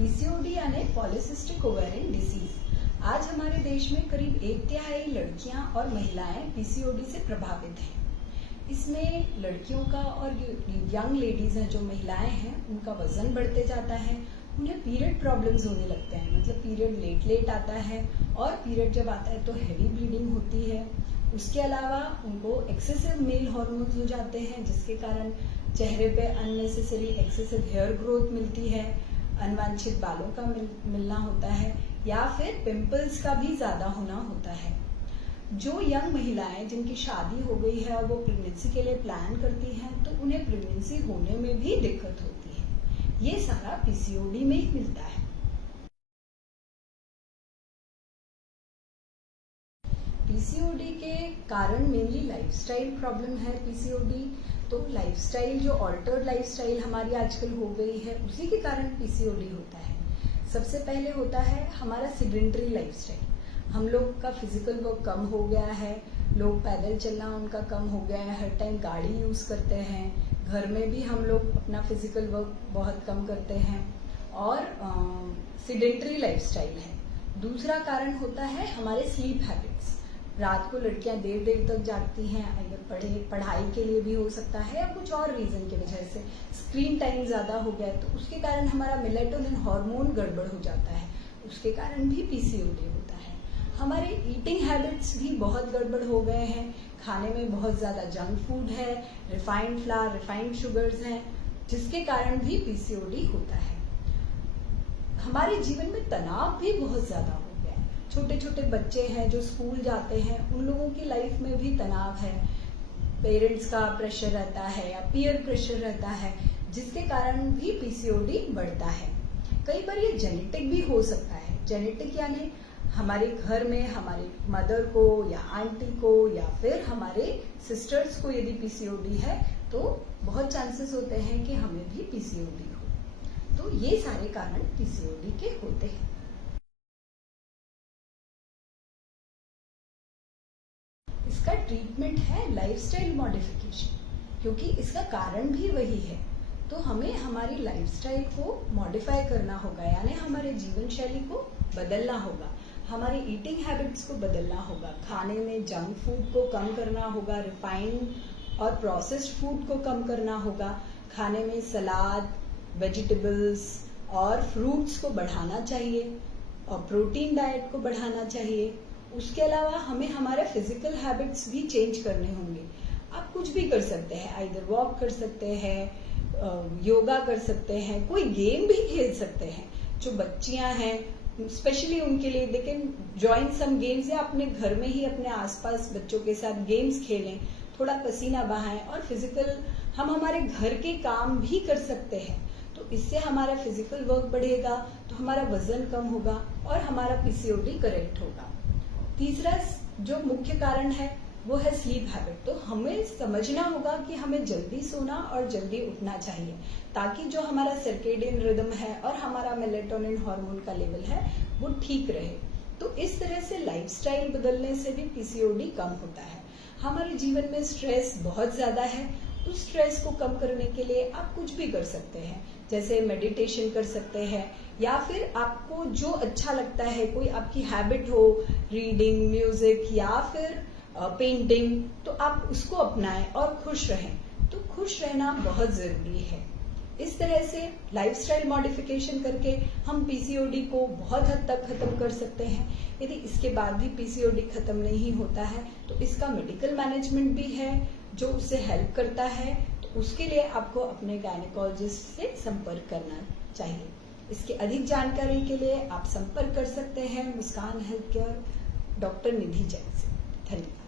PCOD यानी polycystic ovarian disease. आज हमारे देश में करीब 1/3 लड़कियां और महिलाएं पीसीओडी से प्रभावित हैं। इसमें लड़कियों का और यंग लेडीज हैं, जो महिलाएं हैं, उनका वजन बढ़ते जाता है, उन्हें पीरियड प्रॉब्लम्स होने लगते हैं, मतलब पीरियड लेट आता है और पीरियड जब आता है तो हैवी ब्लीडिंग होती है। उसके अलावा उनको एक्सेसिव मेल हार्मोन्स हो जाते हैं, जिसके कारण चेहरे पे अननेसेसरी एक्सेसिव हेयर ग्रोथ मिलती है, अनवांछित बालों का मिलना होता है या फिर पिंपल्स का भी ज्यादा होना होता है। जो यंग महिलाएं जिनकी शादी हो गई है और वो प्रेगनेंसी के लिए प्लान करती हैं, तो उन्हें प्रेगनेंसी होने में भी दिक्कत होती है। ये सारा पीसीओडी में ही मिलता है। पीसीओडी के कारण मेनली लाइफस्टाइल प्रॉब्लम है। पीसीओडी तो लाइफस्टाइल, जो ऑल्टर्ड लाइफस्टाइल हमारी आजकल हो गई है, उसी के कारण पीसीओडी होता है। सबसे पहले होता है हमारा सेडेंटरी लाइफस्टाइल। हम लोग का फिजिकल वर्क कम हो गया है, लोग पैदल चलना उनका कम हो गया है, हर टाइम गाड़ी यूज करते हैं, घर में भी हम लोग अपना फिजिकल वर्क बहुत कम करते हैं और सेडेंटरी लाइफस्टाइल है। दूसरा कारण होता है हमारे स्लीप हैबिट्स। रात को लड़कियां देर तक जागती हैं, अगर पढ़ाई के लिए भी हो सकता है या कुछ और रीजन की वजह से स्क्रीन टाइम ज्यादा हो गया है, तो उसके कारण हमारा मेलेटोनिन हार्मोन गड़बड़ हो जाता है, उसके कारण भी पीसीओडी होता है। हमारे ईटिंग हैबिट्स भी बहुत गड़बड़ हो गए हैं, खाने में बहुत ज्यादा जंक फूड है, रिफाइंड फ्लावर, रिफाइंड शुगर्स हैं, जिसके कारण भी पीसीओडी होता है। हमारे जीवन में तनाव भी बहुत ज्यादा हो गया है। छोटे छोटे बच्चे हैं जो स्कूल जाते हैं, उन लोगों की लाइफ में भी तनाव है, पेरेंट्स का प्रेशर रहता है या पीयर प्रेशर रहता है, जिसके कारण भी पीसीओडी बढ़ता है। कई बार ये जेनेटिक भी हो सकता है। जेनेटिक यानी हमारे घर में हमारे मदर को या आंटी को या फिर हमारे सिस्टर्स को यदि पीसीओडी है, तो बहुत चांसेस होते हैं कि हमें भी पीसीओडी हो। तो ये सारे कारण पीसीओडी के होते हैं। इसका ट्रीटमेंट है लाइफस्टाइल मॉडिफिकेशन, क्योंकि इसका कारण भी वही है। तो हमें हमारी लाइफस्टाइल को मॉडिफाई करना होगा, यानी हमारे जीवन शैली को बदलना होगा, हमारी ईटिंग हैबिट्स को बदलना होगा, खाने में जंक फूड को कम करना होगा, रिफाइंड और प्रोसेस्ड फूड को कम करना होगा, खाने में सलाद, वेजिटेबल्स और फ्रूट्स को बढ़ाना चाहिए और प्रोटीन डाइट को बढ़ाना चाहिए। उसके अलावा हमें हमारे फिजिकल हैबिट्स भी चेंज करने होंगे। आप कुछ भी कर सकते हैं, आइदर वॉक कर सकते हैं, योगा कर सकते हैं, कोई गेम भी खेल सकते हैं। जो बच्चियां हैं स्पेशली उनके लिए, they can join some games, या अपने घर में ही अपने आसपास बच्चों के साथ गेम्स खेलें, थोड़ा पसीना बहाएं और फिजिकल हम हमारे घर के काम भी कर सकते हैं। तो इससे हमारा फिजिकल वर्क बढ़ेगा, तो हमारा वजन कम होगा और हमारा पीसीओडी करेक्ट होगा। तीसरा जो मुख्य कारण है वो है स्लीप हैबिट। तो हमें समझना होगा कि हमें जल्दी सोना और जल्दी उठना चाहिए, ताकि जो हमारा सर्केडियन रिदम है और हमारा मेलेटोनिन हार्मोन का लेवल है वो ठीक रहे। तो इस तरह से लाइफस्टाइल बदलने से भी पीसीओडी कम होता है। हमारे जीवन में स्ट्रेस बहुत ज्यादा है, उस स्ट्रेस को कम करने के लिए आप कुछ भी कर सकते हैं, जैसे मेडिटेशन कर सकते हैं या फिर आपको जो अच्छा लगता है, कोई आपकी हैबिट हो, रीडिंग, म्यूजिक या फिर पेंटिंग, तो आप उसको अपनाएं और खुश रहें। तो खुश रहना बहुत जरूरी है। इस तरह से लाइफस्टाइल मॉडिफिकेशन करके हम पीसीओडी को बहुत हद तक खत्म कर सकते हैं। यदि इसके बाद भी पीसीओडी खत्म नहीं होता है, तो इसका मेडिकल मैनेजमेंट भी है जो उससे हेल्प करता है। तो उसके लिए आपको अपने गायनेकोलॉजिस्ट से संपर्क करना चाहिए। इसकी अधिक जानकारी के लिए आप संपर्क कर सकते हैं मुस्कान हेल्थ केयर, डॉक्टर निधि जैन से। धन्यवाद।